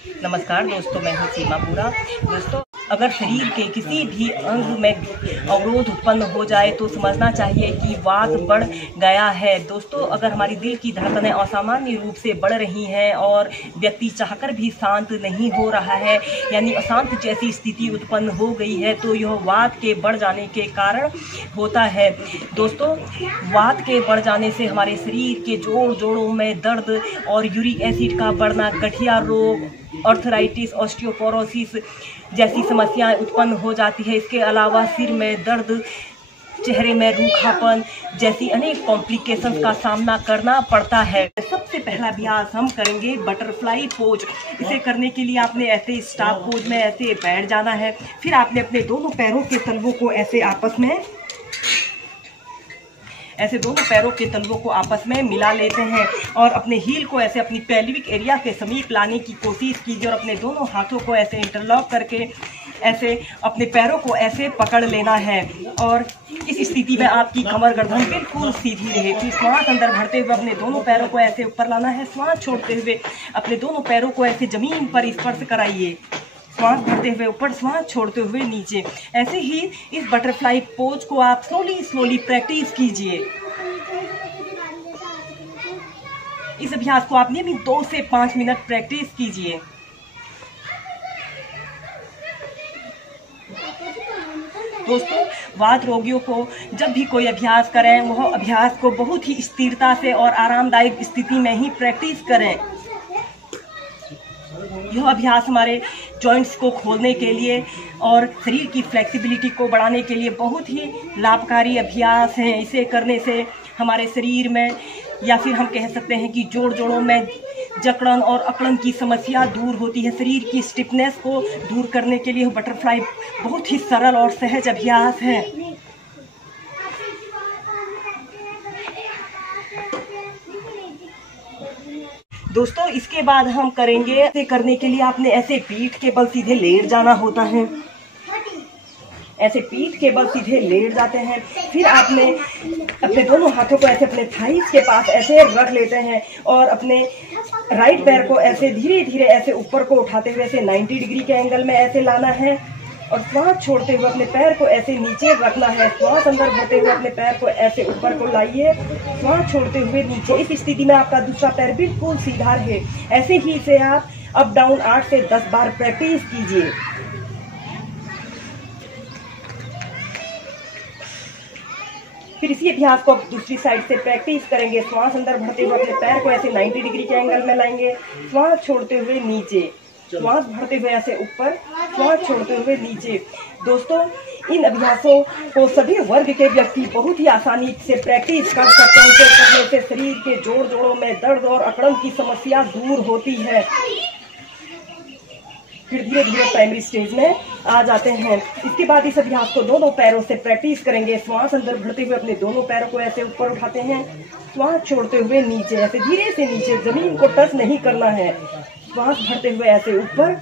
नमस्कार दोस्तों, मैं हूँ सीमा पूरा। दोस्तों, अगर शरीर के किसी भी अंग में अवरोध उत्पन्न हो जाए तो समझना चाहिए कि वात बढ़ गया है। दोस्तों, अगर हमारी दिल की धड़कनें असामान्य रूप से बढ़ रही हैं और व्यक्ति चाहकर भी शांत नहीं हो रहा है, यानी अशांत जैसी स्थिति उत्पन्न हो गई है, तो यह वात के बढ़ जाने के कारण होता है। दोस्तों, वात के बढ़ जाने से हमारे शरीर के जोड़ों में दर्द और यूरिक एसिड का बढ़ना, गठिया रोग, आर्थराइटिस, ऑस्टियोपोरोसिस जैसी समस्याएं उत्पन्न हो जाती है। इसके अलावा सिर में दर्द, चेहरे में रूखापन जैसी अनेक कॉम्प्लिकेशंस का सामना करना पड़ता है। सबसे पहला अभ्यास हम करेंगे बटरफ्लाई पोज। इसे करने के लिए आपने ऐसे स्टार पोज में ऐसे बैठ जाना है। फिर आपने अपने दोनों पैरों के तलवों को ऐसे दोनों पैरों के तलवों को आपस में मिला लेते हैं और अपने हील को ऐसे अपनी पेल्विक एरिया के समीप लाने की कोशिश कीजिए और अपने दोनों हाथों को ऐसे इंटरलॉक करके ऐसे अपने पैरों को ऐसे पकड़ लेना है। और इस स्थिति में आपकी कमर गर्दन बिल्कुल सीधी रहे। फिर श्वास अंदर भरते हुए अपने दोनों पैरों को ऐसे ऊपर लाना है। श्वास छोड़ते हुए अपने दोनों पैरों को ऐसे जमीन पर स्पर्श कराइए। श्वास भरते हुए ऊपर, श्वास छोड़ते हुए नीचे। ऐसे ही इस बटरफ्लाई पोज को आप स्लोली प्रैक्टिस कीजिए। इस अभ्यास को आप नियमित 2 से 5 मिनट प्रैक्टिस कीजिए। दोस्तों, वात रोगियों को जब भी कोई अभ्यास करें, वह अभ्यास को बहुत ही स्थिरता से और आरामदायक स्थिति में ही प्रैक्टिस करें। यह अभ्यास हमारे जॉइंट्स को खोलने के लिए और शरीर की फ्लेक्सिबिलिटी को बढ़ाने के लिए बहुत ही लाभकारी अभ्यास है। इसे करने से हमारे शरीर में, या फिर हम कह सकते हैं कि जोड़ों में जकड़न और अकड़न की समस्या दूर होती है। शरीर की स्टिफनेस को दूर करने के लिए बटरफ्लाई बहुत ही सरल और सहज अभ्यास है। दोस्तों, इसके बाद हम करेंगे, ऐसे करने के लिए आपने ऐसे पीठ के बल सीधे लेट जाना होता है। ऐसे पीठ के बल सीधे लेट जाते हैं। फिर आपने अपने दोनों हाथों को ऐसे अपने थाइस के पास ऐसे रख लेते हैं और अपने राइट पैर को ऐसे धीरे ऐसे ऊपर को उठाते हुए ऐसे 90 डिग्री के एंगल में ऐसे लाना है और श्वास छोड़ते हुए अपने पैर को ऐसे नीचे रखना है। श्वास अंदर भरते हुए अपने पैर को ऐसे ऊपर को लाइए, श्वास छोड़ते हुए नीचे। इस स्थिति में आपका दूसरा पैर बिल्कुल सीधा रहे। ऐसे ही इसे आप अप डाउन 8 से 10 बार प्रैक्टिस कीजिए। फिर इसी अभ्यास को आप दूसरी साइड से प्रैक्टिस करेंगे। श्वास अंदर भरते हुए अपने पैर को ऐसे 90 डिग्री के एंगल में लाएंगे, श्वास छोड़ते हुए नीचे, श्वास भरते हुए ऐसे ऊपर, श्वास छोड़ते हुए नीचे। दोस्तों, इन अभ्यासों को सभी वर्ग के व्यक्ति बहुत ही आसानी से प्रैक्टिस कर सकते हैं। करने से शरीर के जोड़ों में दर्द और अकड़न की समस्या दूर होती है। फिर धीरे प्राइमरी स्टेज में आ जाते हैं। इसके बाद इस अभ्यास को दोनों पैरों से प्रैक्टिस करेंगे। श्वास अंदर भरते हुए अपने दोनों पैरों को ऐसे ऊपर उठाते हैं, श्वास छोड़ते हुए नीचे, ऐसे धीरे से नीचे, जमीन को टच नहीं करना है। श्वास भरते हुए ऐसे ऊपर,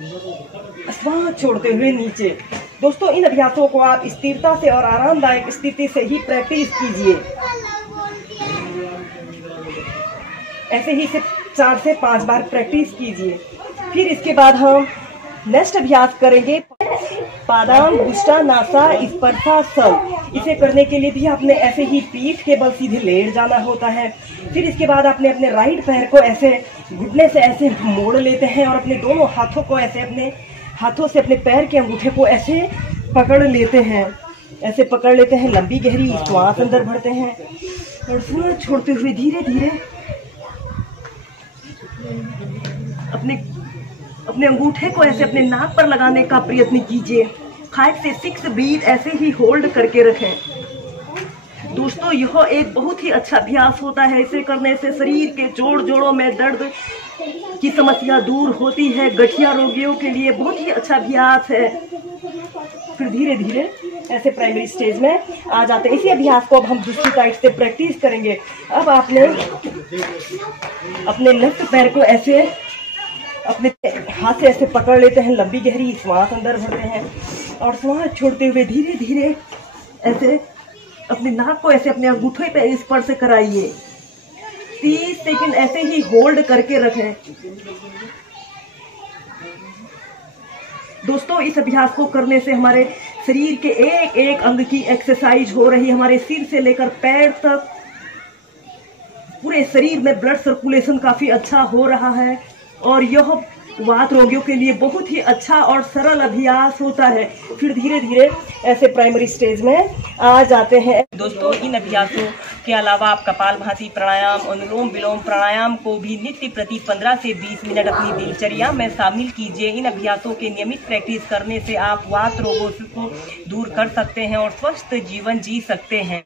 श्वास छोड़ते हुए नीचे। दोस्तों, इन अभ्यासों को आप स्थिरता से और आरामदायक स्थिति से ही प्रैक्टिस कीजिए। ऐसे ही सिर्फ 4 से 5 बार प्रैक्टिस कीजिए। फिर इसके बाद हम नेक्स्ट अभ्यास करेंगे पादाम भुष्टानासा स्पर्शासन। इसे करने के लिए भी आपने ऐसे ही पीठ के बल सीधे लेट जाना होता है। फिर इसके बाद आपने अपने राइट पैर को ऐसे घुटने से ऐसे मोड़ लेते हैं और अपने दोनों हाथों को ऐसे अपने हाथों से अपने पैर के अंगूठे को ऐसे पकड़ लेते हैं। ऐसे पकड़ लेते हैं, लंबी गहरी श्वास अंदर भरते हैं और श्वास छोड़ते हुए धीरे अपने अंगूठे को ऐसे अपने नाक पर लगाने का प्रयत्न कीजिए। 5 से 6 ब्रीथ ऐसे ही होल्ड करके रखें। दोस्तों, यह एक बहुत ही अच्छा अभ्यास होता है। इसे करने से शरीर के जोड़ों में दर्द की समस्या दूर होती है। गठिया रोगियों के लिए बहुत ही अच्छा अभ्यास है। फिर धीरे ऐसे प्राइमरी स्टेज में आ जाते हैं। इसी अभ्यास को अब हम दूसरी साइड से प्रैक्टिस करेंगे। अब आपने अपने लेफ्ट पैर को ऐसे अपने हाथ से ऐसे पकड़ लेते हैं, लंबी गहरी श्वास अंदर भरते हैं और श्वास छोड़ते हुए धीरे ऐसे अपने नाक को ऐसे अपने अंगूठे पे स्पर्श कराइए। 30 सेकंड ऐसे ही होल्ड करके रखें। दोस्तों इस अभ्यास को करने से हमारे शरीर के एक एक अंग की एक्सरसाइज हो रही है। हमारे सिर से लेकर पैर तक पूरे शरीर में ब्लड सर्कुलेशन काफी अच्छा हो रहा है और यह वात रोगियों के लिए बहुत ही अच्छा और सरल अभ्यास होता है। फिर धीरे धीरे ऐसे प्राइमरी स्टेज में आ जाते हैं। दोस्तों इन अभ्यासों के अलावा आप कपालभाति प्राणायाम, अनुलोम विलोम प्राणायाम को भी नित्य प्रति 15 से 20 मिनट अपनी दिनचर्या में शामिल कीजिए। इन अभ्यासों के नियमित प्रैक्टिस करने से आप वात रोगों को दूर कर सकते हैं और स्वस्थ जीवन जी सकते हैं।